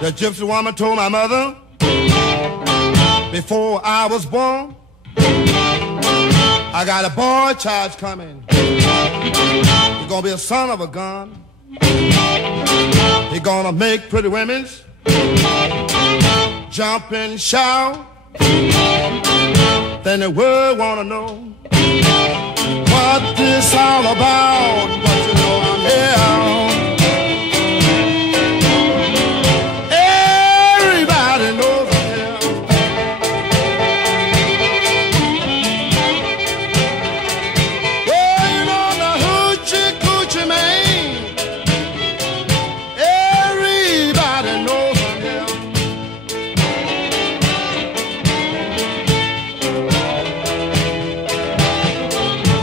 The gypsy woman told my mother before I was born, I got a boy child coming. He's gonna be a son of a gun. He's gonna make pretty women jump and shout. Then the world wanna know what this all about.